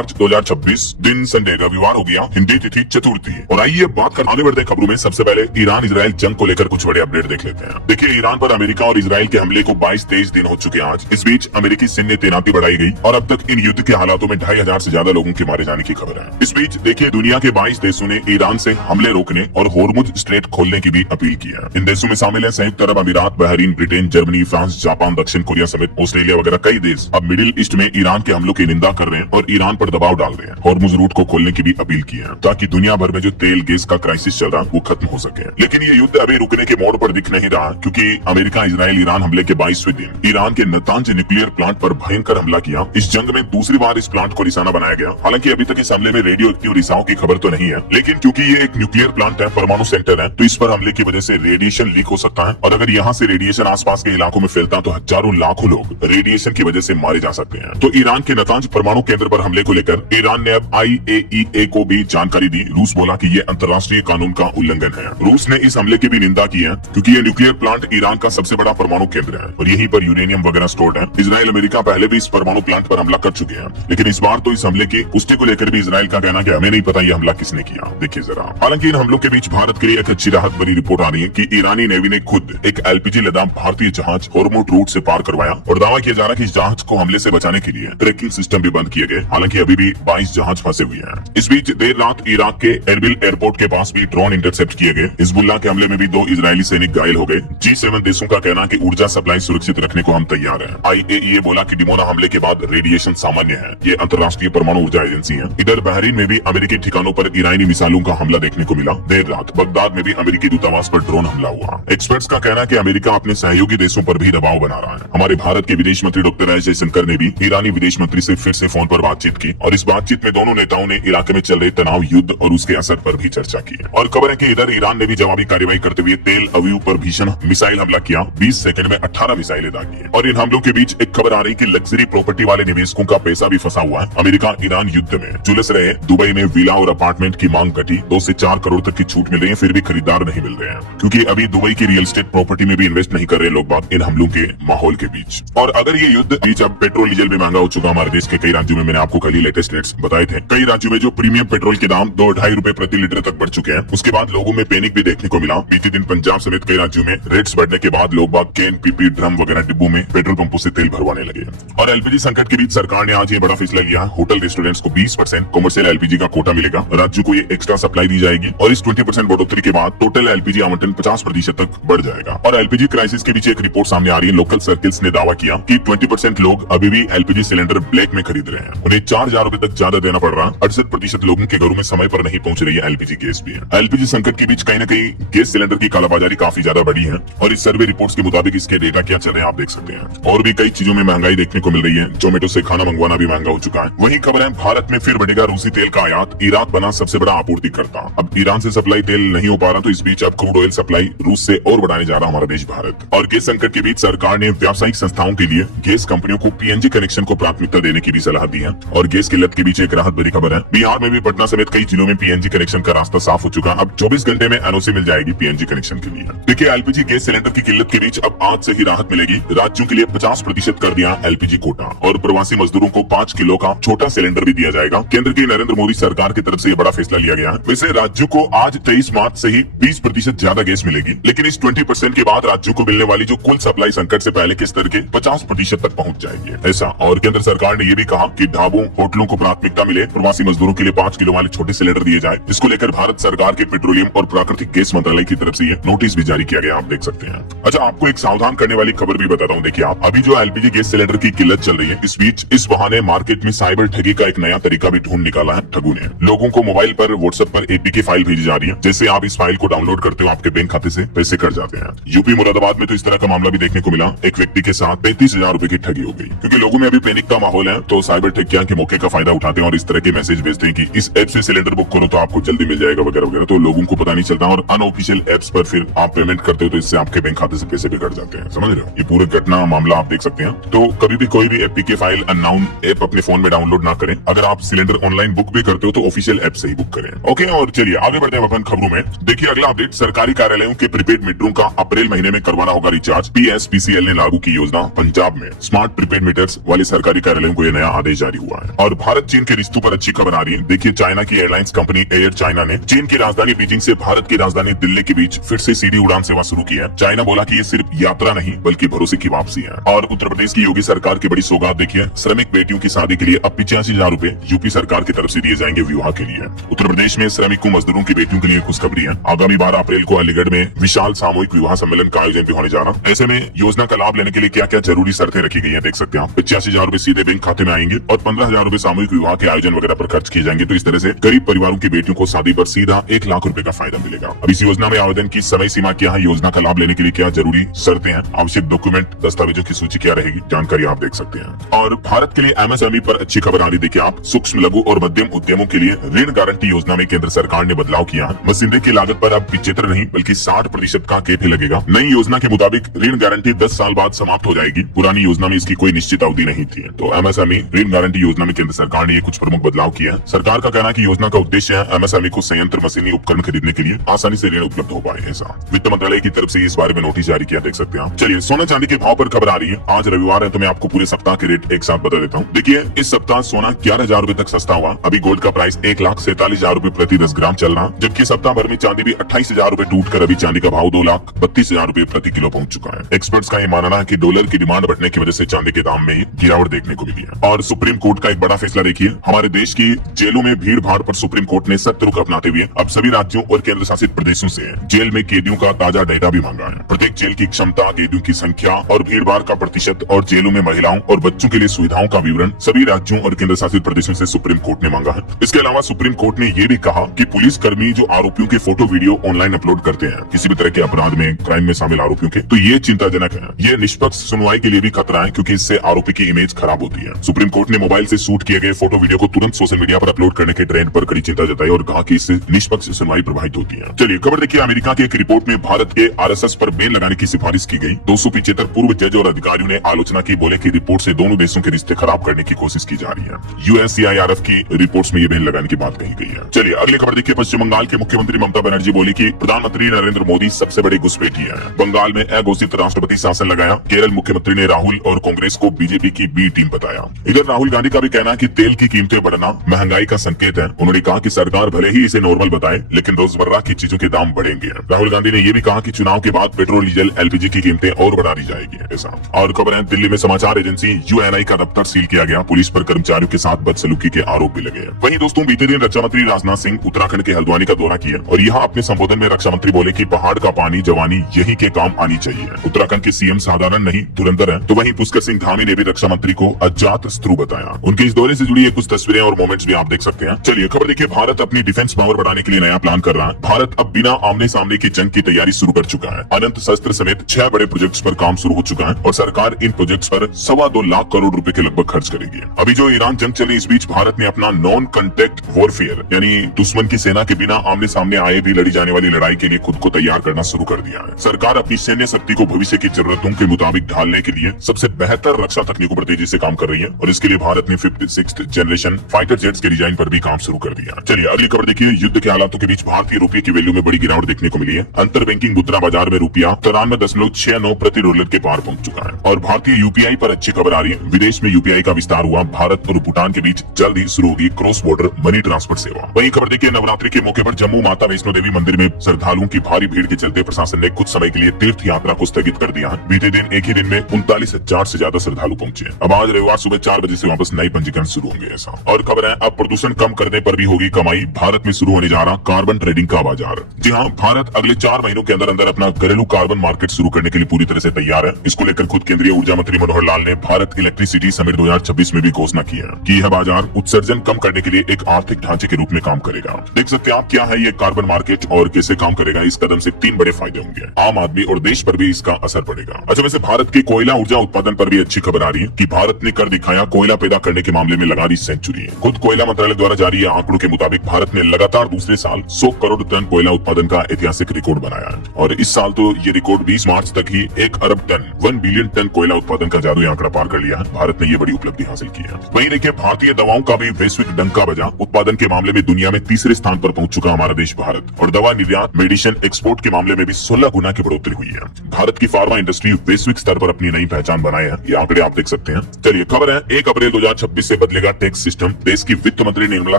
मार्च 2026, दिन संडे रविवार हो गया, हिंदी तिथि चतुर्थी। और आइए अब बात करने बढ़ते खबरों में। सबसे पहले ईरान इजराइल जंग को लेकर कुछ बड़े अपडेट देख लेते हैं। देखिए, ईरान पर अमेरिका और इजराइल के हमले को 22-23 दिन हो चुके हैं आज। इस बीच अमेरिकी सैन्य तैनाती बढ़ाई गई और अब तक इन युद्ध के हालातों में 2500 से ज्यादा लोगों के मारे जाने की खबर है। इस बीच देखिए, दुनिया के 22 देशों ने ईरान से हमले रोकने और होर्मुज स्ट्रेट खोलने की भी अपील की है। इन देशों में शामिल है संयुक्त अरब अमीरात, Bahrain, Britain, Germany, France, Japan, दक्षिण कोरिया समेत ऑस्ट्रेलिया वगैरह कई देश अब मिडिल ईस्ट में ईरान के हमलों की निंदा कर रहे हैं और ईरान पर दबाव डाल रहे हैं। होर्मुज रूट को खोलने की भी अपील की है ताकि दुनिया भर में जो तेल गैस का क्राइसिस चल रहा है वो खत्म हो सके। लेकिन ये युद्ध अभी रुकने के मोड़ पर दिख नहीं रहा, क्योंकि अमेरिका इजराइल ईरान हमले के 22वें दिन ईरान के नतांज न्यूक्लियर प्लांट पर भयंकर हमला किया। इस जंग में दूसरी बार इस प्लांट को निशाना बनाया गया। हालांकि अभी तक इस हमले में रेडियो एक्टिव रिसाव की खबर तो नहीं है, लेकिन क्योंकि ये एक न्यूक्लियर प्लांट है, परमाणु सेंटर है, तो इस पर हमले की वजह से रेडिएशन लीक हो सकता है और अगर यहाँ से रेडिएशन आसपास के इलाकों में फैलता तो हजारों लाखों लोग रेडिएशन की वजह से मारे जा सकते हैं। तो ईरान के नतांज परमाणु केंद्र पर हमले को लेकर ईरान ने अब IAEA को भी जानकारी दी। रूस बोला कि ये अंतर्राष्ट्रीय कानून का उल्लंघन है। रूस ने इस हमले की भी निंदा की है, क्योंकि ये न्यूक्लियर प्लांट ईरान का सबसे बड़ा परमाणु केंद्र है और यहीं पर यूरेनियम वगैरह स्टोर्ड है। इजराइल अमेरिका पहले भी इस परमाणु प्लांट पर हमला कर चुके हैं, लेकिन इस बार तो इस हमले की पुष्टि को लेकर भी इजराइल का कहना कि हमें नहीं पता ये हमला किसने किया। देखिए जरा। हालांकि इन हमलों के बीच भारत के लिए एक अच्छी राहत भरी रिपोर्ट आ रही है कि ईरानी नेवी ने खुद एक LPG लदा भारतीय जहाज होर्मुज रूट से पार करवाया और दावा किया जा रहा है कि इस जहाज को हमले से बचाने के लिए ट्रैकिंग सिस्टम भी बंद किए गए। हालांकि अभी भी 22 जहाज फंसे हुए हैं। इस बीच देर रात इराक के एरबिल एयरपोर्ट के पास भी ड्रोन इंटरसेप्ट किए गए। हिजबुल्लाह के हमले में भी 2 इजरायली सैनिक घायल हो गए। G7 देशों का कहना है कि ऊर्जा सप्लाई सुरक्षित रखने को हम तैयार हैं। IAEA बोला कि डिमोना हमले के बाद रेडिएशन सामान्य है। ये अंतर्राष्ट्रीय परमाणु ऊर्जा एजेंसी है। इधर बहरीन में भी अमेरिकी ठिकानों पर ईरानी मिसाइलों का हमला देखने को मिला। देर रात बगदाद में भी अमेरिकी दूतावास पर ड्रोन हमला हुआ। एक्सपर्ट्स का कहना है कि अमेरिका अपने सहयोगी देशों पर भी दबाव बना रहा है। हमारे भारत के विदेश मंत्री डॉक्टर एस जयशंकर ने भी ईरानी विदेश मंत्री से फिर से फोन पर बातचीत की और इस बातचीत में दोनों नेताओं ने इलाके में चल रहे तनाव, युद्ध और उसके असर पर भी चर्चा की। और खबर है कि इधर ईरान ने भी जवाबी कार्रवाई करते हुए तेल अवीव पर भीषण मिसाइल हमला किया। 20 सेकंड में 18 मिसाइलें दागी। और इन हमलों के बीच एक खबर आ रही कि लग्जरी प्रॉपर्टी वाले निवेशकों का पैसा भी फंसा हुआ है। अमेरिका ईरान युद्ध में झुलस रहे दुबई में विला और अपार्टमेंट की मांग घटी। 2 से 4 करोड़ तक की छूट मिल रही है, फिर भी खरीदार नहीं मिल रहे हैं, क्योंकि अभी दुबई की रियल एस्टेट प्रॉपर्टी में भी इन्वेस्ट नहीं कर रहे लोग बात इन हमलों के माहौल के बीच। और अगर ये युद्ध बीच अब पेट्रोल डीजल भी महंगा हो चुका हमारे देश के कई राज्यों में, मैंने आपको कल ही लेटेस्ट रेट्स बताए थे। कई राज्यों में जो प्रीमियम पेट्रोल के दाम 2-2.5 रुपए प्रति लीटर तक बढ़ चुके हैं। उसके बाद लोगों में पैनिक भी देखने को मिला। बीते दिन पंजाब समेत कई राज्यों में रेट्स बढ़ने के बाद लोग बाग कैन, पीपी, ड्रम वगैरह डिब्बों में पेट्रोल पंपों से तेल भरवाने लगे। और LPG संकट के बीच सरकार ने आज ये बड़ा फैसला लिया। होटल रेस्टोरेंट्स को 20% कमर्शियल LPG का कोटा मिलेगा। राज्यों को ये एक्स्ट्रा सप्लाई दी जाएगी और इस 20% बढ़ोतरी के बाद टोटल LPG आवंटन 50% तक बढ़ जाएगा। और LPG क्राइसिस के बीच एक रिपोर्ट सामने आ रही है। लोकल सर्किल्स ने दावा किया कि 20% लोग अभी भी LPG सिलेंडर ब्लैक में खरीद रहे हैं। उन्हें 4000 रुपए तक ज्यादा देना पड़ रहा है। 68% लोगों के घरों में समय पर नहीं पहुंच रही है LPG गैस भी है। LPG संकट के बीच कहीं न कहीं गैस सिलेंडर की कालाबाजारी काफी ज्यादा बढ़ी है और इस सर्वे रिपोर्ट्स के मुताबिक इसके डेटा क्या चल रहे हैं आप देख सकते हैं। और भी कई चीजों में महंगाई देखने को मिल रही है। जोमेटो से खाना मंगवाना भी महंगा हो चुका है। वहीं खबर है भारत में फिर बढ़ेगा रूसी तेल का आयात। इराक बना सबसे बड़ा आपूर्तिकर्ता। अब ईरान से सप्लाई तेल नहीं हो पा रहा, तो इस बीच अब क्रूड ऑयल सप्लाई रूस से और बढ़ाने जा रहा हमारा देश भारत। और गैस संकट के बीच सरकार ने व्यावसायिक संस्थाओं के लिए गैस कंपनियों को PNG कनेक्शन को प्राथमिकता देने की भी सलाह दी है। और गैस किल्लत के बीच एक राहत भरी खबर है। बिहार में भी पटना समेत कई जिलों में PNG कनेक्शन का रास्ता साफ हो चुका। अब 24 घंटे में NOC मिल जाएगी PNG कनेक्शन के लिए। देखिए, LPG गैस सिलेंडर की किल्लत के बीच अब आज से ही राहत मिलेगी। राज्यों के लिए 50% कर दिया LPG कोटा और प्रवासी मजदूरों को 5 किलो का छोटा सिलेंडर भी दिया जाएगा। केंद्र की नरेंद्र मोदी सरकार की तरफ से ये बड़ा फैसला लिया गया है। वैसे राज्यों को आज 23 मार्च से ही 20% ज्यादा गैस मिलेगी, लेकिन इस 20% के बाद राज्यों को मिलने वाली जो कुल सप्लाई संकट से पहले के स्तर के 50% तक पहुंच जाएगी। ऐसा और केंद्र सरकार ने ये भी कहा कि ढाबों, होटलों को प्राथमिकता मिले। प्रवासी मजदूरों के लिए 5 किलो वाले छोटे सिलेंडर दिए जाए। इसको लेकर भारत सरकार के पेट्रोलियम और प्राकृतिक गैस मंत्रालय की तरफ से ये नोटिस भी जारी किया गया, आप देख सकते हैं। अच्छा, आपको एक सावधान करने वाली खबर भी बताता हूँ। देखिए, आप अभी जो LPG गैस सिलेंडर की किल्लत चल रही है, इस बीच इस बहाने मार्केट में साइबर ठगी का एक नया तरीका भी ढूंढ निकाला है ठगों ने। लोगों को मोबाइल पर WhatsApp पर APK फाइल भेजी जा रही है। जैसे आप इस फाइल को डाउनलोड करते हो, आपके बैंक खाते से पैसे कट जाते हैं। यूपी मुरादाबाद में तो इस तरह का मामला भी देखने को मिला। एक व्यक्ति के साथ 35,000 रुपए की ठगी हो गई। क्योंकि लोगों में अभी पैनिक का माहौल है, तो साइबर ठगियां के मौके का फायदा उठाते हैं और इस तरह के मैसेज भेजते हैं कि इस ऐप से सिलेंडर बुक करो तो आपको जल्दी मिल जाएगा वगैरह वगैरह। तो लोगों को पता नहीं चलता और अनऑफिशियल एप्स पर फिर आप पेमेंट करते हो तो इससे आपके बैंक खाते से पैसे भी कट जाते हैं। समझ रहे हो? ये पूरे घटना मामला आप देख सकते हैं। तो कभी भी कोई भी APK फाइल अननोन ऐप अपने फोन में डाउनलोड ना करें। अगर आप सिलेंडर ऑनलाइन बुक भी करते हो तो ऑफिशियल ऐप से ही बुक करें। ओके, और चलिए आगे बढ़ते हैं अपन खबरों में। देखिए, अगला अपडेट, सरकारी कार्यालयों के प्रीपेड मीटरों का अप्रैल महीने में करवाना होगा रिचार्ज। PSPCL ने लागू की योजना। पंजाब में स्मार्ट प्रीपेड मीटर्स वाले सरकारी कार्यालयों को यह नया आदेश जारी हुआ है। और और भारत चीन के रिश्तों पर अच्छी खबर आ रही है। देखिए, चाइना की एयरलाइंस कंपनी एयर चाइना ने चीन की राजधानी बीजिंग से भारत की राजधानी दिल्ली के बीच फिर से सीधी उड़ान सेवा शुरू की है। चाइना बोला कि ये सिर्फ यात्रा नहीं बल्कि भरोसे की वापसी है। और उत्तर प्रदेश की योगी सरकार की बड़ी सौगात देखिए, श्रमिक बेटियों की शादी के लिए अब 85,000 रूपए यूपी सरकार की तरफ से दिए जाएंगे विवाह के लिए। उत्तर प्रदेश में श्रमिकों मजदूरों की बेटियों के लिए खुशखबरी है। आगामी 12 अप्रैल को अलीगढ़ में विशाल सामूहिक विवाह सम्मेलन का आयोजन भी होने जा रहा। ऐसे में योजना का लाभ लेने के लिए क्या क्या जरूरी शर्तें रखी गई है देख सकते हैं आप। 85,000 रूपए सीधे बैंक खाते में आएंगे और 15,000 रूपए सामूहिक विवाह के आयोजन वगैरह पर खर्च किए जाएंगे। तो इस तरह से गरीब परिवारों की बेटियों को शादी पर सीधा 1 लाख रूपए का फायदा मिलेगा। अब इस योजना में आवेदन की समय सीमा क्या है, योजना का लाभ लेने के लिए क्या जरूरी शर्तें हैं, आवश्यक डॉक्यूमेंट दस्तावेजों की सूची क्या रहेगी, जानकारी आप देख सकते हैं। और भारत के लिए एमएसएमई पर अच्छी खबर आ रही। देखिए आप, सूक्ष्म लघु और मध्यम उद्यमों के लिए ऋण गारंटी योजना में केंद्र सरकार ने बदलाव किया है। मशीनरी की लागत पर अब 75 नहीं बल्कि 60% का केफी लगेगा। नई योजना के मुताबिक ऋण गारंटी 10 साल बाद समाप्त हो जाएगी। पुरानी योजना में इसकी कोई निश्चित अवधि नहीं थी। तो एमएसएमई ऋण गारंटी योजना में केंद्र सरकार ने ये कुछ प्रमुख बदलाव किया है। सरकार का कहना है कि योजना का उद्देश्य है एमएसएमई को संयंत्र, मशीनरी उपकरण खरीदने के लिए आसानी से ऋण उपलब्ध हो पाए। ऐसा वित्त मंत्रालय की तरफ से इस बारे में नोटिस जारी किया, देख सकते हैं आप। चलिए, सोना चांदी के भाव पर खबर आ रही है। आज रविवार है तो मैं आपको पूरे सप्ताह के रेट एक साथ बता देता हूँ। देखिए, इस सप्ताह सोना 11,000 रूपए तक सस्ता हुआ। अभी गोल्ड का प्राइस 1,47,000 रूपए प्रति 10 ग्राम चल रहा, जबकि सप्ताह भर में चांदी भी 28,000 रूपए टूट कर अभी चांदी का भाव 2,32,000 रूपए प्रति किलो पहुंच चुका है। एक्सपर्ट्स का ये मानना है कि डॉलर की डिमांड बढ़ने की वजह से चांदी के दाम में गिरावट देखने को मिली है। और सुप्रीम कोर्ट का एक बड़ा फैसला देखिए, हमारे देश की जेलों में भीड़ भाड़ पर सुप्रीम कोर्ट ने सख्त रुख अपनाते हुए अब सभी राज्यों और केंद्र शासित प्रदेशों से जेल में कैदियों का ताजा डेटा भी मांगा है। प्रत्येक जेल की क्षमता, कैदियों की संख्या और भीड़ भाड़ का प्रतिशत और जेलों में महिलाओं और बच्चों के लिए सुविधाओं का विवरण सभी राज्यों और केंद्र शासित प्रदेशों से सुप्रीम कोर्ट ने मांगा है। इसके अलावा सुप्रीम कोर्ट ने ये भी कहा कि पुलिस कर्मी जो आरोपियों के फोटो वीडियो ऑनलाइन अपलोड करते हैं किसी भी तरह के अपराध में, क्राइम में शामिल आरोपियों के, तो ये चिंताजनक है। ये निष्पक्ष सुनवाई के लिए भी खतरा है क्योंकि इससे आरोपी की इमेज खराब होती है। सुप्रीम कोर्ट ने मोबाइल से शूट किए गए फोटो वीडियो को तुरंत सोशल मीडिया पर अपलोड करने के ट्रेंड पर कड़ी चिंता जताई और कहा कि इससे निष्पक्ष सुनवाई प्रभावित होती है। चलिए खबर देखिए, अमेरिका की एक रिपोर्ट में भारत के आरएसएस पर बैन लगाने की सिफारिश की गई। 275 पूर्व जज और अधिकारियों ने आलोचना की, बोले कि रिपोर्ट से दोनों देशों के रिश्ते खराब करने की कोशिश की जा रही है। यूएससीआईआरएफ की रिपोर्ट्स में ये बैन लगाने की बात कही गई है। चलिए अगली खबर देखिए, पश्चिम बंगाल के मुख्यमंत्री ममता बनर्जी बोली कि प्रधानमंत्री नरेंद्र मोदी सबसे बड़े घुसपैठिया है। बंगाल में अघोषित राष्ट्रपति शासन लगाया। केरल मुख्यमंत्री ने राहुल और कांग्रेस को बीजेपी की बी टीम बताया। इधर राहुल गांधी का भी कहना है कि तेल की कीमतें बढ़ना महंगाई का संकेत है। उन्होंने कहा कि सरकार भले ही इसे नॉर्मल बताए लेकिन रोजमर्रा की चीजों के दाम बढ़ेंगे। राहुल गांधी ने यह भी कहा कि चुनाव के बाद पेट्रोल, डीजल, एलपीजी की कीमतें और बढ़ा दी जाएगी। ऐसा और खबर है, दिल्ली में समाचार एजेंसी यूएनआई का दफ्तर सील किया गया। पुलिस पर कर्मचारियों के साथ बदसलूकी के आरोप भी लगे। वहीं दोस्तों, बीते दिन रक्षा मंत्री राजनाथ सिंह उत्तराखंड के हल्द्वानी का दौरा किया और यहाँ अपने संबोधन में रक्षा मंत्री बोले कि पहाड़ का पानी, जवानी यही के काम आनी चाहिए। उत्तराखंड के सीएम साधारण नहीं धुरंधर है। तो वहीं पुष्कर सिंह धामी ने भी रक्षा मंत्री को अजात शत्रु बताया। उनके इस दौरे से जुड़ी कुछ तस्वीरें और मोमेंट्स भी आप देख सकते हैं। चलिए खबर देखिए, भारत अपनी डिफेंस पावर बढ़ाने के लिए नया प्लान कर रहा है। भारत अब बिना आमने सामने की जंग की तैयारी शुरू कर चुका है। अनंत शस्त्र समेत 6 बड़े प्रोजेक्ट्स पर काम शुरू हो चुका है और सरकार इन प्रोजेक्ट्स पर 2.25 लाख करोड़ रुपए के लगभग खर्च करेगी। अभी जो ईरान जंग चली, इस बीच भारत ने अपना नॉन कॉन्टैक्ट वॉरफेयर यानी दुश्मन की सेना के बिना आमने सामने आए भी लड़ी जाने वाली लड़ाई के लिए खुद को तैयार करना शुरू कर दिया है। सरकार अपनी सैन्य शक्ति को भविष्य की जरूरतों के मुताबिक ढालने के लिए सबसे बेहतर रक्षा तकनीकों पर तेजी से काम कर रही है और इसके लिए भारत ने 56th जनरेशन फाइटर जेट्स के डिजाइन पर भी काम शुरू कर दिया। चलिए अगली खबर देखिए, युद्ध के हालातों के बीच भारतीय रुपये की वैल्यू में बड़ी गिरावट देखने को मिली है। अंतर बैंकिंग मुद्रा बाजार में रुपया 93.69 प्रति डॉलर के पार पहुंच चुका है और भारतीय यूपीआई पर अच्छी खबर आ रही है। विदेश में यूपीआई का विस्तार हुआ। भारत और भूटान के बीच जल्द ही शुरू होगी क्रॉस बॉर्डर मनी ट्रांसफर सेवा। वही खबर देखिए, नवरात्रि के मौके पर जम्मू माता वैष्णो देवी मंदिर में श्रद्धालुओं की भारी भीड़ के चलते प्रशासन ने कुछ समय के लिए तीर्थ यात्रा को स्थगित कर दिया है। बीते दिन एक ही दिन में 39,000 से ज्यादा श्रद्धालु पहुंचे। अब आज रविवार सुबह 4 बजे से वापस नए पंजीकरण शुरू होंगे। ऐसा और खबर है, अब प्रदूषण कम करने पर भी होगी कमाई। भारत में शुरू होने जा रहा कार्बन ट्रेडिंग का बाजार। जी हाँ, भारत अगले 4 महीनों के अंदर अंदर अपना घरेलू कार्बन मार्केट शुरू करने के लिए पूरी तरह से तैयार है। इसको लेकर खुद केंद्रीय ऊर्जा मंत्री मनोहर लाल ने भारत इलेक्ट्रिसिटी समिट 2026 में भी घोषणा की है कि यह बाजार उत्सर्जन कम करने के लिए एक आर्थिक ढांचे के रूप में काम करेगा। देख सकते हैं आप क्या है ये कार्बन मार्केट और कैसे काम करेगा। इस कदम से 3 बड़े फायदे होंगे, आम आदमी और देश पर भी इसका असर पड़ेगा। अच्छा, वैसे भारत की कोयला ऊर्जा उत्पादन पर भी अच्छी खबर आ रही है कि भारत ने कर दिखाया, कोयला पैदा करने के मामले में लगा दी सेंचुरी। खुद कोयला मंत्रालय द्वारा जारी आंकड़ों के मुताबिक भारत ने लगातार दूसरे साल 100 करोड़ टन कोयला उत्पादन का ऐतिहासिक रिकॉर्ड बनाया है और इस साल तो ये रिकॉर्ड 20 मार्च तक ही 1 अरब टन 1 बिलियन टन कोयला उत्पादन का जादुई आंकड़ा पार कर लिया है। भारत ने ये बड़ी उपलब्धि हासिल की है। वहीं देखिए भारतीय दवाओं का भी वैश्विक डंका बजा। उत्पादन के मामले में दुनिया में तीसरे स्थान पर पहुंच चुका हमारा देश भारत, और दवा निर्यात मेडिसिन एक्सपोर्ट के मामले में भी 16 गुना की बढ़ोतरी हुई है। भारत की फार्मा इंडस्ट्री वैश्विक स्तर पर अपनी नई पहचान बनाए है। ये आंकड़े आप देख सकते हैं। चलिए खबर है 1 अप्रैल 2026 से बदलेगा टैक्स सिस्टम। देश की वित्त मंत्री निर्मला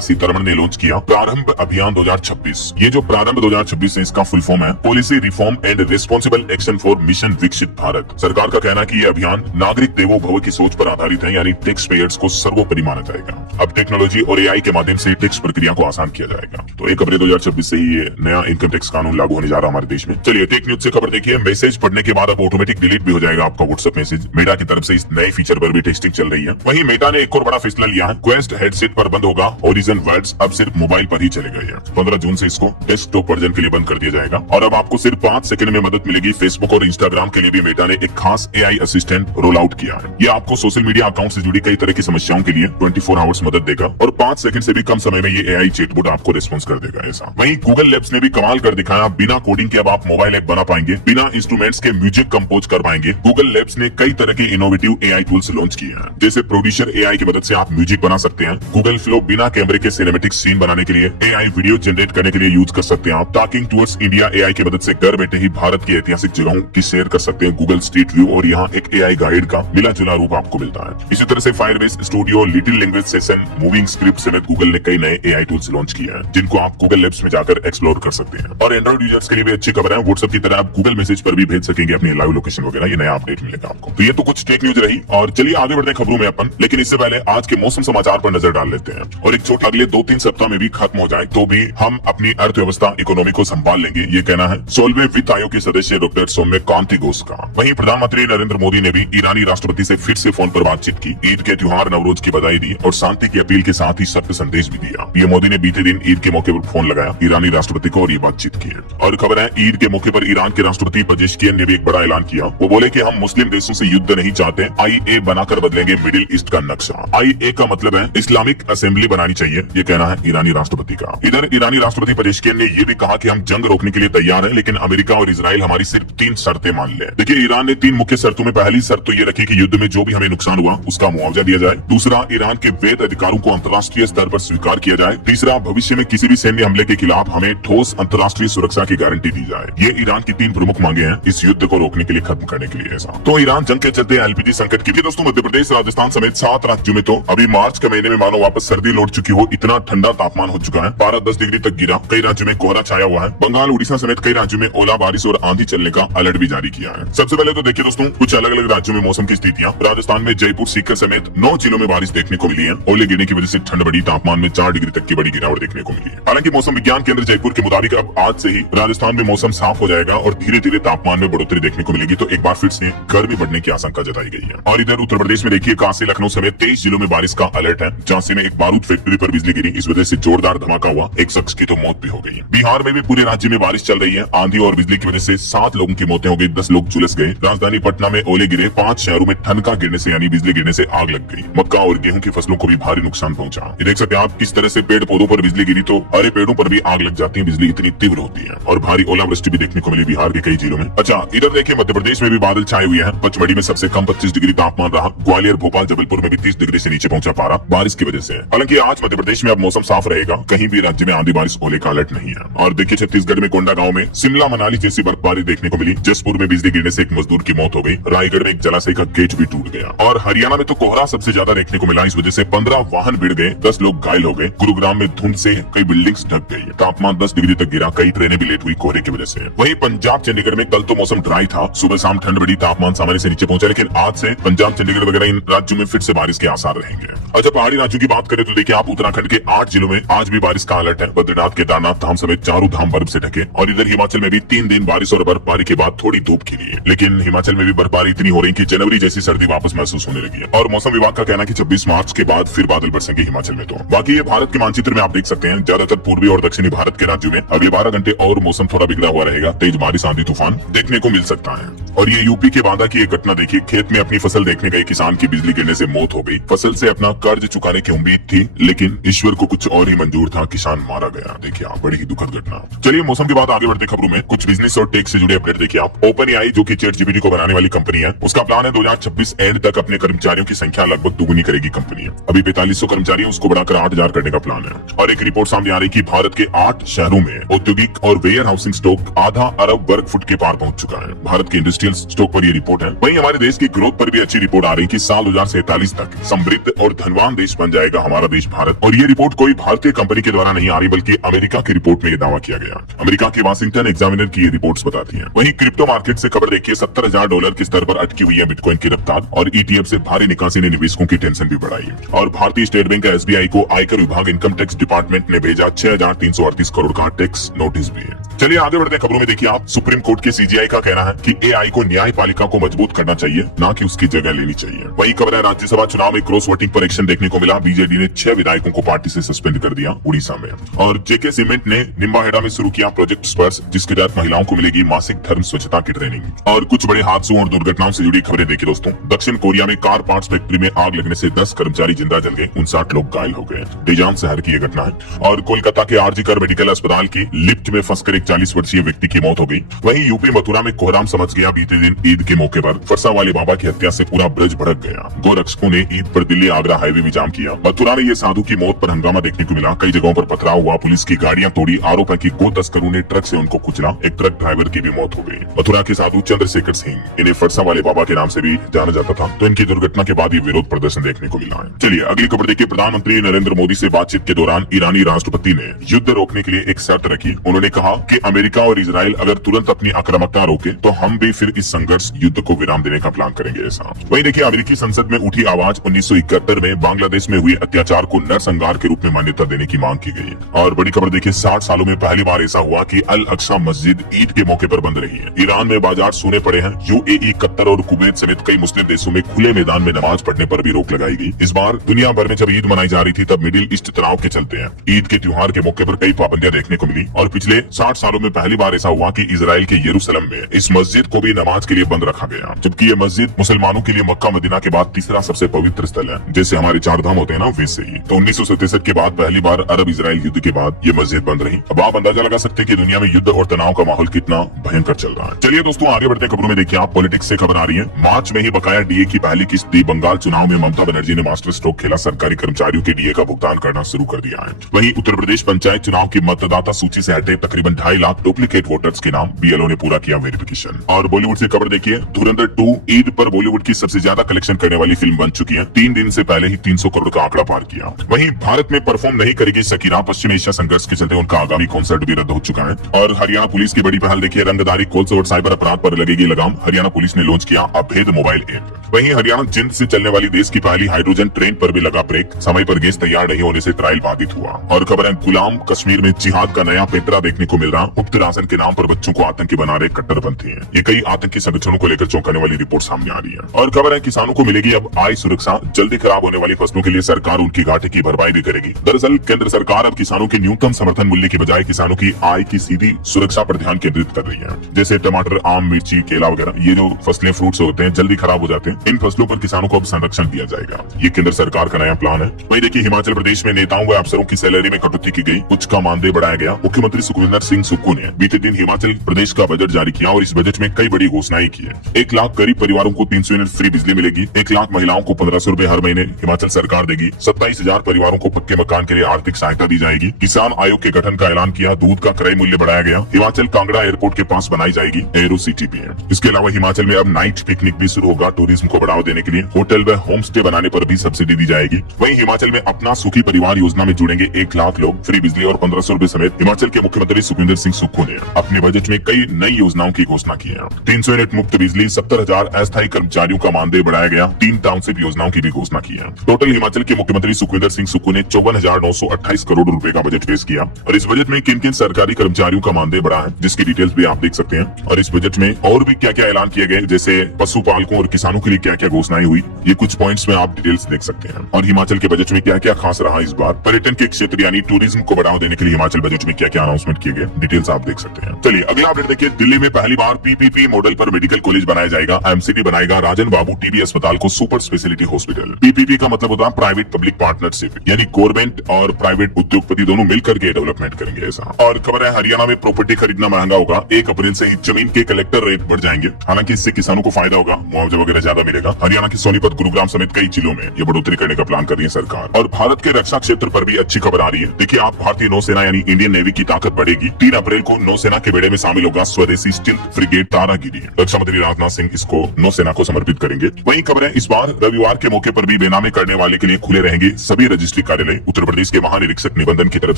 सीतारमण ने लॉन्च किया प्रारंभ अभियान 2026। ये जो प्रारंभ 2026 है इसका फुल फॉर्म है policy reform and responsible action for mission विकसित भारत। सरकार का कहना है कि ये अभियान नागरिक देवो भव की सोच पर आधारित है, यानी टैक्स पेयर्स को सर्वोपरि माना जाएगा। अब टेक्नोलॉजी और एआई के माध्यम से टैक्स प्रक्रिया को आसान किया जाएगा। तो 1 अप्रैल 2026 से ही ये नया इनकम टैक्स कानून लागू होने जा रहा है हमारे देश में। चलिए टेक न्यूज से खबर देखिए। मैसेज पढ़ने के बाद अब ऑटोमेटिक डिलीट भी हो जाएगा आपका व्हाट्सएप मैसेज। मेटा की तरफ से इस नए फीचर पर भी टेस्टिंग चल रही है। वहीं मेटा ने एक और बड़ा फैसला लिया है। क्वेस्ट हेडसेट पर बंद होगा, ओरिजिन वर्ड्स अब सिर्फ मोबाइल पर ही चले गए हैं। 15 जून से इसको डेस्कटॉप वर्जन के लिए बंद कर दिया जाएगा। और अब आपको सिर्फ 5 सेकंड में मदद मिलेगी। फेसबुक और इंस्टाग्राम के लिए भी मेटा ने एक खास एआई असिस्टेंट रोल आउट किया है। ये आपको सोशल मीडिया अकाउंट से जुड़ी कई तरह की समस्याओं के लिए 24 आवर्स मदद देगा और 5 सेकंड से भी कम समय में ये एआई चैटबॉट आपको रिस्पॉन्स कर देगा। ऐसा वहीं गूगल लैब्स ने भी कमाल कर दिखाया। बिना कोडिंग के अब आप मोबाइल ऐप बना पाएंगे, बिना इंस्ट्रूमेंट्स के म्यूजिक कंपोज कर पाएंगे। गूगल लैब्स ने कई तरह के इनोवेटिव एआई टूल्स लॉन्च किए हैं। जैसे प्रोड्यूसर एआई की मदद से आप म्यूजिक बना सकते हैं। गूगल फ्लो बिना कैमरे के सिनेमेटिक सीन बनाने के लिए, एआई वीडियो जनरेट करने के लिए यूज कर सकते हैं आप। टॉकिंग टूवर्ड्स इंडिया एआई की मदद से घर बैठे ही भारत की ऐतिहासिक जगहों की शेयर कर सकते हैं। गूगल स्ट्रीट व्यू और यहाँ एक एआई गाइड का मिला जुला रूप आपको मिलता है। इसी तरह से Firebase studio, little language session, moving script समेत गूगल ने कई नए एआई टूल्स लॉन्च किए हैं जिनको आप गूगल लैब्स में जाकर एक्सप्लोर कर सकते हैं। और एंड्रॉइड यूजर्स के लिए भी अच्छी खबर है। व्हाट्सएप की तरह आप गूगल मैसेज पर भी भेज सकेंगे अपनी लाइव लोकेशन वगैरह। ये नया अपडेट मिलेगा आपको। तो ये तो कुछ टेक न्यूज रही, और चलिए आगे बढ़ते हैं खबरों में अपन। लेकिन इससे पहले आज के मौसम समाचार पर नजर डाल लेते हैं। और एक छोटा अगले 2-3 सप्ताह में भी खत्म हो जाए तो भी हम अपनी अर्थव्यवस्था इकोनॉमी को संभाल लेंगे, ये कहना है 16वें वित्त आयोग के सदस्य डॉक्टर सौम्य कांति घोष का। वहीं प्रधानमंत्री नरेंद्र मोदी ने भी ईरानी राष्ट्रपति से फिर से फोन पर बातचीत की, ईद के त्योहार नवरोज की बधाई दी और शांति की अपील के साथ ही सत्य संदेश भी दिया। पीएम मोदी ने बीते दिन ईद के मौके पर फोन लगाया ईरानी राष्ट्रपति को और ये बातचीत की। और खबर है ईद के मौके पर ईरान के राष्ट्रपति पेजेश्कियन ने भी एक बड़ा ऐलान किया। वो बोले कि हम मुस्लिम देशों से युद्ध नहीं चाहते, आईए बनाकर बदलेंगे मिडिल ईस्ट का नक्शा। आईए का मतलब है इस्लामिक असेंबली बनानी चाहिए, ये कहना है ईरानी राष्ट्रपति का। इधर ईरानी राष्ट्रपति पेजेश्कियन ने ये भी कहा कि हम जंग रोकने के लिए तैयार हैं, लेकिन अमेरिका और इजराइल हमारी सिर्फ 3 शर्तें मान ले। देखिए ईरान ने 3 मुख्य शर्तों में पहली शर्त तो ये रखी कि युद्ध में जो भी हमें नुकसान हुआ उसका मुआवजा दिया जाए। दूसरा, ईरान के वैध अधिकारों को अंतर्राष्ट्रीय स्तर पर स्वीकार किया जाए। तीसरा, भविष्य में किसी भी सैन्य हमले के खिलाफ हमें ठोस अंतर्राष्ट्रीय सुरक्षा की गारंटी दी जाए। ये ईरान की 3 प्रमुख मांगे हैं इस युद्ध को रोकने के लिए, खत्म करने के लिए। ऐसा तो ईरान जंग के चलते एलपीजी संकट की। दोस्तों मध्य प्रदेश, राजस्थान समेत 7 राज्यों में तो अभी मार्च के महीने में मानो वापस सर्दी लौट चुकी हो, इतना ठंडा तापमान हो चुका है। 12-10 डिग्री तक गिरा। कई राज्यों में कोहरा छाया हुआ है। बंगाल, उड़ीसा समेत कई राज्यों में ओला बारिश और आंधी चलने का अलर्ट भी जारी किया है। सबसे पहले तो देखिए दोस्तों कुछ अलग अलग राज्यों में मौसम की स्थितियां। राजस्थान में जयपुर, सीकर समेत 9 जिलों में बारिश देखने को मिली है। ओले गिरने की वजह से ठंड बढ़ी, तापमान में 4 डिग्री तक की बड़ी गिरावट देखने को मिली है। हालांकि मौसम विज्ञान केंद्र जयपुर के मुताबिक अब आज से ही राजस्थान में मौसम साफ हो जाएगा और धीरे धीरे तापमान में बढ़ोतरी देखने को मिलेगी। तो एक बार फिर से गर्मी बढ़ने की आशंका जताई गई है। और इधर उत्तर प्रदेश में देखिए काशी, लखनऊ समेत 23 जिलों में बारिश का अलर्ट है। झांसी में एक बारूद फैक्ट्री पर बिजली गिरी, इस वजह से जोरदार धमाका हुआ, एक शख्स की तो मौत भी हो गई। बिहार में भी पूरे राज्य में बारिश चल रही है। आंधी और बिजली की वजह से 7 लोगों की मौतें हो गई, 10 लोग झुलस गए। राजधानी पटना में ओले गिरे, 5 शहरों में ठनका गिरने से यानी बिजली गिरने से आग लग गई। मक्का और गेहूं की फसलों को भी भारी नुकसान पहुंचा। ये देख सकते हैं आप किस तरह से पेड़ पौधों पर बिजली गिरी तो हरे पेड़ों पर भी आग लग जाती है, बिजली इतनी तीव्र होती है। और भारी ओलावृष्टि भी देखने को मिली बिहार के कई जिलों में। अच्छा इधर देखिए मध्य प्रदेश में भी बादल छाए हुए हैं। पचमढ़ी में सबसे कम 25 डिग्री तापमान रहा। ग्वालियर, भोपाल, जबलपुर में भी 30 डिग्री से नीचे पहुंचा पारा बारिश की वजह से। हालांकि आज मध्य प्रदेश में अब मौसम साफ रहेगा, कहीं भी राज्य में आंधी बारिश ओले का अलर्ट नहीं है। और देखिए छत्तीसगढ़ में कोंडा गांव में शिमला मनाली जैसी बर्फबारी देखने को मिली। जसपुर में बिजली गिरने से एक मजदूर की मौत हो गई। रायगढ़ में एक जलाशय का गेट भी टूट गया। और हरियाणा में तो कोहरा सबसे ज्यादा देखने को मिला, इस वजह से 15 वाहन भिड़ गए, 10 लोग घायल हो गए। गुरुग्राम में धुंध से कई बिल्डिंग्स ढक गई। तापमान 10 डिग्री तक गिरा, कई ट्रेनें भी लेट हुई कोहरे की वजह से। वहीं पंजाब चंडीगढ़ में कल तो मौसम ड्राई था, सुबह शाम ठंड बढ़ी, तापमान सामान्य से नीचे पहुंचा, लेकिन आज से पंजाब चंडीगढ़ वगैरह इन राज्यों में फिर से बारिश के आसार रहेंगे। अच्छा पहाड़ी राज्यों की बात करें तो देखिए आप उत्तराखंड के 8 जिलों में आज भी बारिश का अलर्ट है। बद्रीनाथ, केदारनाथ धाम समेत चारों धाम बर्फ से ढके। और इधर हिमाचल में भी 3 दिन बारिश और बर्फबारी के बाद थोड़ी धूप खिली है, लेकिन हिमाचल में भी बर्फबारी इतनी हो रही कि जनवरी जैसी सर्दी वापस महसूस होने लगी है। और मौसम विभाग का कहना है कि 26 मार्च के बाद फिर बादल बरसेंगे हिमाचल में। तो बाकी ये भारत के मानचित्र में आप देख सकते हैं ज्यादातर पूर्वी और दक्षिणी भारत के राज्यों में अगले 12 घंटे और मौसम थोड़ा बिगड़ा हुआ रहेगा। तेज बारिश, आंधी, तूफान देखने को मिल सकता है। और ये यूपी के बांदा की एक घटना देखिए, खेत में अपनी फसल देखने गए किसान की बिजली गिरने से मौत हो गई। फसल से अपना कर्ज चुकाने की उम्मीद थी, लेकिन ईश्वर को कुछ और ही मंजूर था, किसान मारा गया। देखिए आप, बड़ी ही दुखद घटना। चलिए मौसम के बाद आगे बढ़ते खबरों में कुछ बिजनेस और टेक से जुड़े अपडेट देखिए आप। ओपन एआई जो कि चैट जीपीटी को बनाने वाली कंपनी है, उसका प्लान है 2026 एंड तक अपने कर्मचारियों की संख्या लगभग दुगुनी करेगी कंपनी। अभी 4500 कर्मचारी, उसको बढ़ाकर 8000 करने का प्लान है। और एक रिपोर्ट सामने आ रही कि भारत के 8 शहरों में औद्योगिक और वेयर हाउसिंग स्टॉक आधा अरब वर्ग फुट के पार पहुंच चुका है। भारत के इंडस्ट्रियल स्टॉक पर यह रिपोर्ट है। वहीं हमारे देश की ग्रोथ पर भी अच्छी रिपोर्ट आ रही कि साल 2047 तक समृद्ध और धनवान देश बन जाएगा हमारा देश भारत। और ये रिपोर्ट कोई भारतीय कंपनी के द्वारा नहीं आ रही, बल्कि अमेरिका की रिपोर्ट में यह दावा किया गया। अमेरिका की वाशिंगटन एग्जामिनर की ये रिपोर्ट्स बताती हैं। वहीं क्रिप्टो मार्केट से खबर देखिए, $70,000 के स्तर पर अटकी हुई है बिटकॉइन की रफ्तार, और ईटीएफ से भारी निकासी ने निवेशकों की टेंशन भी बढ़ाई है। और भारतीय स्टेट बैंक का एसबीआई को आयकर विभाग इनकम टैक्स डिपार्टमेंट ने भेजा 6,338 करोड़ का टैक्स नोटिस भी है। चलिए आगे बढ़ते खबरों में देखिए आप। सुप्रीम कोर्ट के सीजीआई का कहना है कि एआई को न्यायपालिका को मजबूत करना चाहिए, ना कि उसकी जगह लेनी चाहिए। वही खबर है, राज्यसभा चुनाव में क्रॉस वोटिंग पर एक्शन देखने को मिला। बीजेडी ने 6 विधायकों को पार्टी से सस्पेंड कर दिया उड़ीसा में। और जेके सीमेंट ने निम्बाहेड़ा में शुरू किया प्रोजेक्ट स्पर्श, जिसके तहत महिलाओं को मिलेगी मासिक धर्म स्वच्छता की ट्रेनिंग। और कुछ बड़े हादसों और दुर्घटनाओं से जुड़ी खबरें देखिए दोस्तों। दक्षिण कोरिया में कार पार्ट्स फैक्ट्री में आग लगने से 10 कर्मचारी जिंदा जल गए, 59 लोग घायल हो गए। डेजान शहर की यह घटना है। और कोलकाता के आरजी कर मेडिकल अस्पताल की लिफ्ट में फंसकर एक 40 वर्षीय व्यक्ति की मौत हो गई। वहीं यूपी मथुरा में कोहराम समझ गया। बीते दिन ईद के मौके पर फरसा वाले बाबा की हत्या से पूरा ब्रज भड़क गया। गोरक्षकों ने ईद पर दिल्ली आगरा हाईवे भी जाम किया। मथुरा में ये साधु की मौत पर हंगामा देखने को मिला। कई जगहों पर पथराव हुआ, पुलिस की गाड़ियां तोड़ी। आरोप है कि गो तस्करों ने ट्रक से उनको कुचला। एक ट्रक ड्राइवर की भी मौत हो गई। मथुरा के साधु चंद्रशेखर सिंह, इन्हें फरसा वाले बाबा के नाम से भी जाना जाता था, तो इनकी दुर्घटना के बाद ये विरोध प्रदर्शन देखने को मिला है। चलिए अगली खबर देखिए। प्रधानमंत्री नरेंद्र मोदी से बातचीत के दौरान ईरानी राष्ट्रपति ने युद्ध रोकने के लिए एक शर्त रखी। उन्होंने कहा कि अमेरिका और इजराइल अगर तुरंत अपनी आक्रामकता रोके तो हम भी फिर इस संघर्ष युद्ध को विराम देने का प्लान करेंगे। ऐसा वहीं देखिए, अमेरिकी संसद में उठी आवाज। 1971 में बांग्लादेश में हुए अत्याचार को नरसंहार के रूप में मान्यता देने की मांग की गई। और बड़ी खबर देखिए, 60 सालों में पहली बार ऐसा हुआ कि अल अक्सा मस्जिद ईद के मौके पर बंद रही है। ईरान में बाजार सूने पड़े हैं। यूएई, कतर और कुवैत समेत कई मुस्लिम देशों में खुले मैदान में नमाज पढ़ने पर भी रोक लगाई गई। इस बार दुनिया भर में जब ईद मनाई जा रही थी, तब मिडिल ईस्ट तनाव के चलते हैं ईद के त्योहार के मौके पर कई पाबंदियां देखने को मिली। और पिछले 60 सालों में पहली बार ऐसा हुआ कि इजराइल के यरूशलेम में इस मस्जिद को भी नमाज के लिए बंद रखा गया, जबकि ये मस्जिद मुसलमानों के लिए मक्का मदीना के बाद तीसरा सबसे पवित्र स्थल है, जैसे हमारे 4 धाम होते हैं ना, वैसे ही। तो 1967 के बाद पहली बार अरब इजराइल युद्ध के बाद ये मस्जिद बंद रही। अब आप अंदाजा लगा सकते हैं कि दुनिया में युद्ध और तनाव का माहौल कितना भयंकर चल रहा है। चलिए दोस्तों आगे बढ़ते खबरों में देखिए आप। पॉलिटिक्स से खबर आ रही है। मार्च में ही बकाया डीए की पहली किस्त दी। बंगाल चुनाव में ममता बनर्जी ने मास्टर स्ट्रोक खेला। सरकारी कर्मचारियों के डीए का भुगतान करना शुरू कर दिया है। वहीं उत्तर प्रदेश पंचायत चुनाव की मतदाता सूची से हटे तकरीबन 2.5 लाख डुप्लीकेट वोटर्स के नाम बीएलओ ने पूरा किया वेरिफिकेशन। और बॉलीवुड से खबर देखिए। धुरंधर 2 ईद पर बॉलीवुड की सबसे ज्यादा कलेक्शन करने वाली फिल्म बन चुकी है। 3 दिन से पहले ही 300 करोड़ का आंकड़ा पार किया। वहीं भारत में परफॉर्म नहीं करेगी शकीरा। पश्चिम एशिया संघर्ष के चलते उनका आगामी कॉन्सर्ट भी रद्द हो चुका है। और हरियाणा पुलिस की बड़ी पहल देखिए। रंगदारी, कॉल्स और साइबर अपराध पर लगेगी लगाम। हरियाणा पुलिस ने लॉन्च किया अभेद मोबाइल ऐप। वहीं हरियाणा जिंद से चलने वाली देश की पहली हाइड्रोजन ट्रेन पर भी लगा ब्रेक। समय पर गैस तैयार नहीं होने से ट्रायल बाधित हुआ। और खबर है, गुलाम कश्मीर में जिहाद का नया पेपरा देखने को मिल रहा। मुफ्त राशन के नाम पर बच्चों को आतंकी बना रहे कट्टरपंथी हैं। ये कई आतंकी संगठनों को लेकर चौंकाने वाली रिपोर्ट सामने आ रही है। और खबर है, किसानों को मिलेगी अब आय सुरक्षा। जल्दी खराब होने वाली फसलों के लिए सरकार उनकी घाटे की भरपाई भी करेगी। दरअसल केंद्र सरकार अब किसानों के न्यूनतम समर्थन मूल्य की बजाय किसानों की आय की सीधी सुरक्षा पर ध्यान केंद्रित कर रही है। जैसे टमाटर, आम, मिर्ची, केला वगैरह, ये जो फसलें, फ्रूट्स होते हैं, जल्दी खराब हो जाते हैं। इन फसलों पर किसानों को अब संरक्षण दिया जाएगा। ये केंद्र सरकार का नया प्लान है। वहीं देखिए, हिमाचल प्रदेश में नेताओं व अफसरों की सैलरी में कटौती की गई। उच्च का मानदेय बढ़ाया गया। मुख्यमंत्री सुखविंदर सिंह सुक्खू ने बीते दिन हिमाचल प्रदेश का बजट जारी किया और इस बजट में कई बड़ी घोषणाएं की है। 1 लाख गरीब परिवारों को 300 यूनिट फ्री बिजली मिलेगी। 1 लाख महिलाओं को 1500 रुपए हर महीने हिमाचल सरकार देगी। 27,000 परिवारों को पक्के मकान के लिए आर्थिक सहायता दी जाएगी। किसान आयोग के गठन का ऐलान किया। दूध का क्रय मूल्य बढ़ाया गया। हिमाचल कांगड़ा एयरपोर्ट के पास बनाई जाएगी एरो सिटी भी है। इसके अलावा हिमाचल में अब नाइट पिकनिक भी शुरू होगा। टूरिज्म को बढ़ावा देने के लिए होटल व होम स्टे बनाने पर भी सब्सिडी दी जाएगी। वहीं हिमाचल में अपना सुखी परिवार योजना में जुड़ेंगे 1 लाख लोग। फ्री बिजली और 1500 रुपए समेत हिमाचल के मुख्यमंत्री सुखविंदर सिंह सुक्खू ने अपने बजट में कई नई योजनाओं की घोषणा की है। 300 यूनिट मुफ्त बिजली, 70,000 अस्थायी कर्मचारियों का मानदेय बढ़ाया गया। 3 टाउनशिप योजनाओं की भी घोषणा की है। टोटल हिमाचल के मुख्यमंत्री सुखविंदर सिंह सुक्खू ने 54,928 करोड़ रुपए का बजट पेश किया। और इस बजट में किन किन सरकारी कर्मचारियों का मानदेय बढ़ा है, जिसकी डिटेल्स भी आप देख सकते हैं। और इस बजट में और भी क्या क्या ऐलान किए गए, जैसे पशुपालकों और किसानों के लिए क्या क्या घोषणाएं हुई, ये कुछ पॉइंट्स में आप डिटेल्स देख सकते हैं। और हिमाचल के बजट में क्या क्या खास रहा इस बार। पर्यटन के क्षेत्र यानी टूरिज्म को बढ़ावा देने के लिए हिमाचल बजट में क्या क्या अनाउंसमेंट किए गए, डिटेल्स आप देख सकते हैं। चलिए अगला अपडेट देखिए, दिल्ली में पहली बार पीपीपी मॉडल पर मेडिकल कॉलेज बनाया जाएगा। एमसीटी बनाएगा राजन बाबू टीबी अस्पताल को सुपर स्पेशलिटी हॉस्पिटल। पीपीपी का मतलब होता है प्राइवेट पब्लिक पार्टनरशिप, यानी गवर्नमेंट और प्राइवेट उद्योगपति दोनों मिलकर के डेवलपमेंट करेंगे ऐसा। और खबर है हरियाणा में प्रॉपर्टी खरीदना महंगा होगा, 1 अप्रैल से ही जमीन के कलेक्टर रेट बढ़ जाएंगे। हालांकि इससे किसानों को फायदा होगा, मुआवजा वगैरह ज्यादा मिलेगा। हरियाणा की सोनीपत, गुरुग्राम समेत कई जिलों में ये बढ़ोतरी करने का प्लान कर रही है सरकार। और भारत के रक्षा क्षेत्र पर भी अच्छी खबर आ रही है। देखिए आप, भारतीय नौसेना यानी इंडियन नेवी की ताकत बढ़ेगी। 3 अप्रैल को नौसेना के बेड़े में शामिल होगा स्वदेशी स्टील्थ फ्रिगेट तारागिरी। रक्षा मंत्री राजनाथ सिंह इसको नौसेना को समर्पित करेंगे। वहीं खबर है इस बार रविवार के मौके पर भी बेनामी करने वाले के लिए खुले रहेंगे सभी रजिस्ट्री कार्यालय। उत्तर प्रदेश के महानिरीक्षक निबंधन की तरफ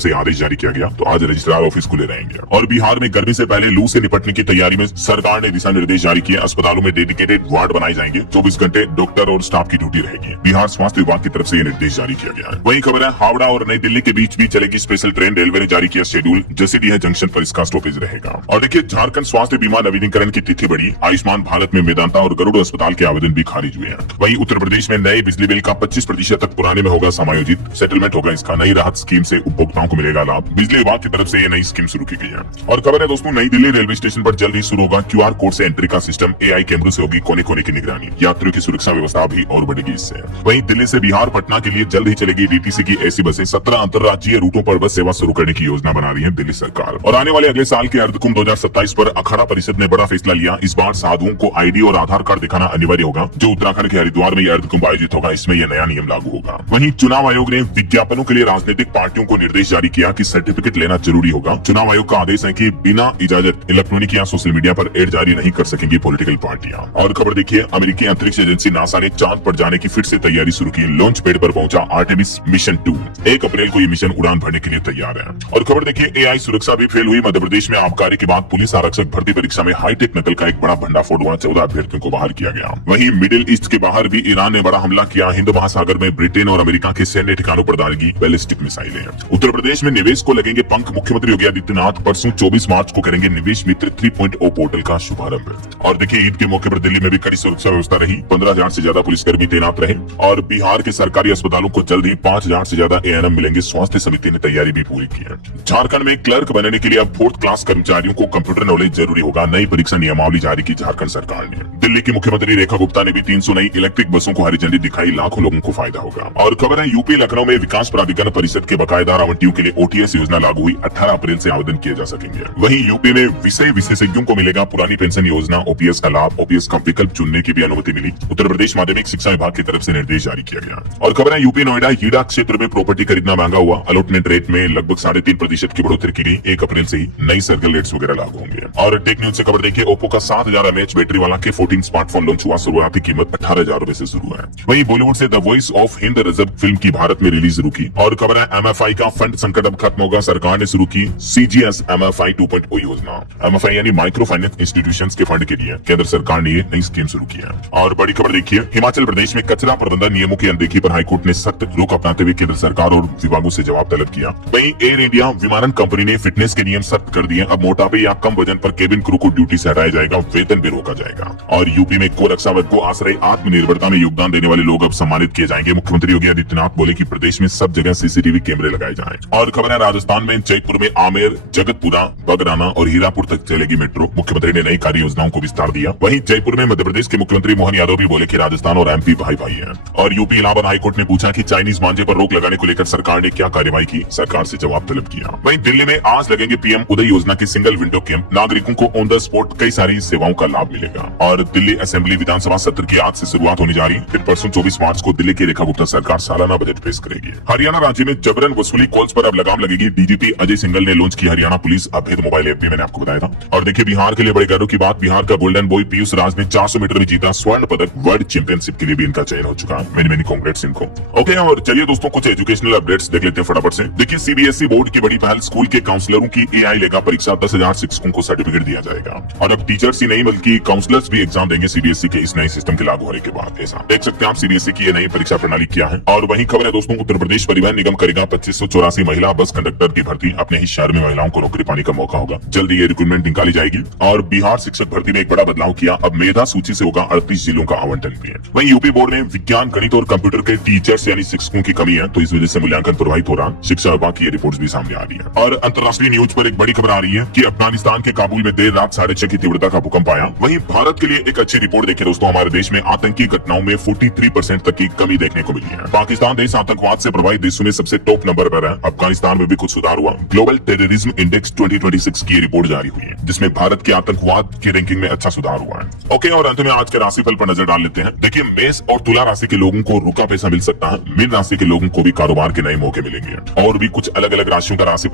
से आदेश जारी किया गया, तो आज रजिस्ट्रार ऑफिस खुले रहेंगे। और बिहार में गर्मी से पहले लू से निपटने की तैयारी में सरकार ने दिशा निर्देश जारी किए। अस्पतालों में डेडिकेटेड वार्ड बनाए जाएंगे, 24 घंटे डॉक्टर और स्टाफ की ड्यूटी रहेगी। बिहार स्वास्थ्य विभाग की तरफ से ये निर्देश जारी किया गया है। वही खबर है हावड़ा और नई दिल्ली के बीच भी चलेगी स्पेशल ट्रेन। रेलवे ने जारी किया शेड्यूल, जसीडीह जंक्शन पर इसका स्टॉपेज रहेगा। और देखिए झारखंड स्वास्थ्य बीमा नवीनीकरण की तिथि बढ़ी। आयुष्मान भारत में मेदांता और गरुड़ अस्पताल के आवेदन भी खारिज हुए हैं। वहीं उत्तर प्रदेश में नए बिजली बिल का 25% तक पुराने में होगा समायोजित। सेटलमेंट होगा इसका। नई राहत स्कीम से उपभोक्ताओं को मिलेगा लाभ। बिजली विभाग की तरफ से ये नई स्कीम शुरू की गई है। और खबर है दोस्तों, नई दिल्ली रेलवे स्टेशन पर जल्द ही शुरू होगा क्यूआर कोड से एंट्री का सिस्टम। एआई कैमरों से होगी कोने कोने की निगरानी। यात्रियों की सुरक्षा व्यवस्था भी और बढ़ेगी इससे। वहीं दिल्ली से बिहार पटना के लिए जल्द ही चलेगी डीटीसी की ऐसी बसें। 17 अंतर्राज्यीय रूटों पर बस सेवा शुरू करने की योजना बना रही है दिल्ली सरकार। और आने वाले अगले साल के अर्धकुंभ 2027 पर अखाड़ा परिषद ने बड़ा फैसला लिया। इस बार साधुओं को आईडी और आधार कार्ड दिखाना अनिवार्य होगा। जो उत्तराखंड के हरिद्वार में यह अर्धकुंभ आयोजित होगा, इसमें यह नया नियम लागू होगा। वहीं चुनाव आयोग ने विज्ञापनों के लिए राजनीतिक पार्टियों को निर्देश जारी किया कि सर्टिफिकेट लेना जरूरी होगा। चुनाव आयोग का आदेश है कि बिना इजाजत इलेक्ट्रॉनिक या सोशल मीडिया पर एड जारी नहीं कर सकेंगी पॉलिटिकल पार्टियां। और खबर देखिए, अमेरिकी अंतरिक्ष एजेंसी नासा ने चांद पर जाने की फिर से तैयारी शुरू की। लॉन्च पैड पर पहुंचा आर्टेमिस मिशन 2। 1 अप्रैल को ये मिशन उड़ान भरने के लिए तैयार है। और खबर देखिए, एआई सुरक्षा भी फेल हुई। मध्य प्रदेश में आबकारी के बाद पुलिस आरक्षक भर्ती परीक्षा में हाईटेक नकल का एक बड़ा भंडाफोड़ हुआ। 14 अभ्यर्थियों को बाहर किया गया। वहीं मिडिल ईस्ट के बाहर भी ईरान ने बड़ा हमला किया। हिंद महासागर में ब्रिटेन और अमेरिका के सैन्य ठिकानों पर दागी बैलिस्टिक मिसाइलें। उत्तर प्रदेश में निवेश को लगेंगे पंख। मुख्यमंत्री योगी आदित्यनाथ परसों 24 मार्च को करेंगे निवेश मित्र 3.0 पोर्टल का शुभारंभ। और देखिए ईद के मौके पर दिल्ली में भी कड़ी सुरक्षा व्यवस्था रही। 15,000 से ज्यादा पुलिसकर्मी तैनात रहे। और बिहार के सरकारी अस्पतालों को जल्द ही 5,000 से ज्यादा एएनएम मिलेंगे। स्वास्थ्य समिति ने तैयारी भी पूरी की है। झारखंड में क्लर्क बनने के लिए अब 4th क्लास कर्मचारियों को कंप्यूटर नॉलेज जरूरी होगा। नई परीक्षा नियमावली जारी की झारखंड सरकार ने। दिल्ली की मुख्यमंत्री रेखा गुप्ता ने भी 300 नई इलेक्ट्रिक बसों को हरी झंडी दिखाई। लाखों लोगों को फायदा होगा। और खबर है यूपी लखनऊ में विकास प्राधिकरण परिषद के बकायेदार आवंटियों के लिए ओटीएस योजना लागू हुई। 18 अप्रैल से आवेदन किए जा सकेंगे। वहीं यूपी में विषय विशेषज्ञों को मिलेगा पुरानी पेंशन योजना ओपीएस का लाभ। ओपीएस का विकल्प चुनने की भी अनुमति मिली। उत्तर प्रदेश माध्यमिक शिक्षा विभाग की तरफ से निर्देश जारी किया गया। और खबर है यूपी नोएडा हीरा क्षेत्र में प्रॉपर्टी खरीदना महंगा हुआ। अलॉटमेंट रेट में लगभग 3.5% की बढ़ोतरी की गई। 1 अप्रैल से ही नई सर्कल रेट्स वगैरह लागू होंगे। और टेक न्यूज से खबर देखिए, ओप्पो का 7000 mAh बैटरी वाला K14 स्मार्टफोन लॉन्च हुआ। शुरुआती कीमत 18,000 रुपए से शुरू है। वहीं बॉलीवुड से the voice of Hind Rajab film की भारत में रिलीज रुकी। और खबर है एमएफआई का फंड संकट अब खत्म होगा। सरकार ने शुरू की सीजीएस एमएफआई 2.0 योजना। एमएफआई यानी माइक्रो फाइनेंस इंस्टीट्यूशंस के फंड के लिए केंद्र सरकार ने ये नई स्कीम शुरू की है। और बड़ी खबर देखिए, हिमाचल प्रदेश में कचरा प्रबंधन नियमों की अनदेखी पर हाईकोर्ट ने सख्त रुख अपनाते हुए केंद्र सरकार और विभागों से जवाब तलब किया। वहीं एयर इंडिया विमानन कंपनी ने फिटनेस के नियम सख्त कर दिए। अब मोटापे या कम वजन पर केबिन क्रू को ड्यूटी से हटाया जाएगा, वेतन भी रोका जाएगा। और यूपी में को रक्षा वर्ग को आश्रय आत्मनिर्भरता में योगदान देने वाले लोग अब सम्मानित किए जाएंगे। मुख्यमंत्री योगी आदित्यनाथ बोले कि प्रदेश में सब जगह सीसीटीवी कैमरे लगाए जाएं। और खबर है राजस्थान में जयपुर में आमेर, जगतपुरा, बगराना और हीरापुर तक चलेगी मेट्रो। मुख्यमंत्री ने नई कार्य योजनाओं को विस्तार दिया। वहीं जयपुर में मध्य प्रदेश के मुख्यमंत्री मोहन यादव भी बोले कि राजस्थान और एमपी भाई भाई हैं। और यूपी इलाहाबाद हाईकोर्ट ने पूछा कि चाइनीज मांझे पर रोक लगाने को लेकर सरकार ने क्या कार्यवाही की। सरकार से जवाब तलब किया। वहीं दिल्ली में आज लगेंगे पीएम उदय योजना के सिंगल विंडो कैंप। नागरिकों को ऑन द स्पॉट कई सारी सेवाओं का लाभ मिलेगा। और दिल्ली असेंबली विधानसभा सत्र की आज से शुरुआत होने जा रही है। फिर परसों 24 मार्च को दिल्ली की रेखा गुप्ता सरकार सालाना बजट पेश करेगी। हरियाणा राज्य में जबरन वसूली कॉल्स पर अब लगाम लगेगी। डीजीपी अजय सिंघल ने लॉन्च की हरियाणा पुलिस अभेद मोबाइल ऐप भी, मैंने आपको बताया था। और देखिए बिहार के लिए बड़े गर्व की बात, बिहार का गोल्डन बॉय पीयूष राज ने 400 मीटर में जीता स्वर्ण पदक। वर्ल्ड चैंपियनशिप के लिए भी इनका चयन हो चुका है। मेनी कांग्रेट्स इनको। ओके, और चलिए दोस्तों कुछ एजुकेशनल अपडेट्स देख लेते हैं फटाफट से। देखिए सीबीएसई बोर्ड की बड़ी पहल, स्कूल के काउंसलरों की एआई लेगा परीक्षा। 10,000 शिक्षकों को सर्टिफिकेट दिया जाएगा। और अब टीचर्स ही नहीं बल्कि काउंसलर्स भी एग्जाम एग्जाम देंगे सीबीएसई के इस नए सिस्टम के लागू होने के बाद। ऐसा देख सकते हैं आप सीबीएसई की ये नई परीक्षा प्रणाली क्या है। और वहीं खबर है दोस्तों, उत्तर प्रदेश परिवहन निगम करेगा 2584 महिला बस कंडक्टर की भर्ती। अपने ही शहर में महिलाओं को नौकरी पाने का मौका होगा। जल्दी ये रिक्रूटमेंट निकाली जाएगी। और बिहार शिक्षक भर्ती में एक बड़ा बदलाव किया, अब मेधा सूची से होगा 38 जिलों का आवंटन भी है। वहीं यूपी बोर्ड ने विज्ञान, गणित और कंप्यूटर के टीचर्स यानी शिक्षकों की कमी है, तो इस वजह से मूल्यांकन प्रभावित हो रहा। शिक्षा विभाग की रिपोर्ट भी सामने आ रही है। और अंतर्राष्ट्रीय न्यूज पर एक बड़ी खबर आ रही है कि अफगानिस्तान के काबुल में देर रात 6.5 की तीव्रता का भूकंप आया। वहीं भारत के लिए एक अच्छी रिपोर्ट देखिए दोस्तों, हमारे देश में आतंकी घटनाओं में 43% तक की कमी देखने को मिली है। पाकिस्तान देश आतंकवाद से प्रभावित देशों में सबसे टॉप नंबर पर है। अफगानिस्तान में भी कुछ सुधार हुआ। ग्लोबल टेररिज्म इंडेक्स 2026 की रिपोर्ट जारी हुई है, जिसमें भारत के आतंकवाद की रैंकिंग में अच्छा सुधार हुआ है। ओके, और अंत में आज के राशिफल पर नजर डाल लेते हैं। देखिए, मेष और तुला राशि के लोगों को रुका पैसा मिल सकता है। मीन राशि के लोगों को भी कारोबार के नए मौके मिलेंगे। और भी कुछ अलग अलग राशियों का राशिफल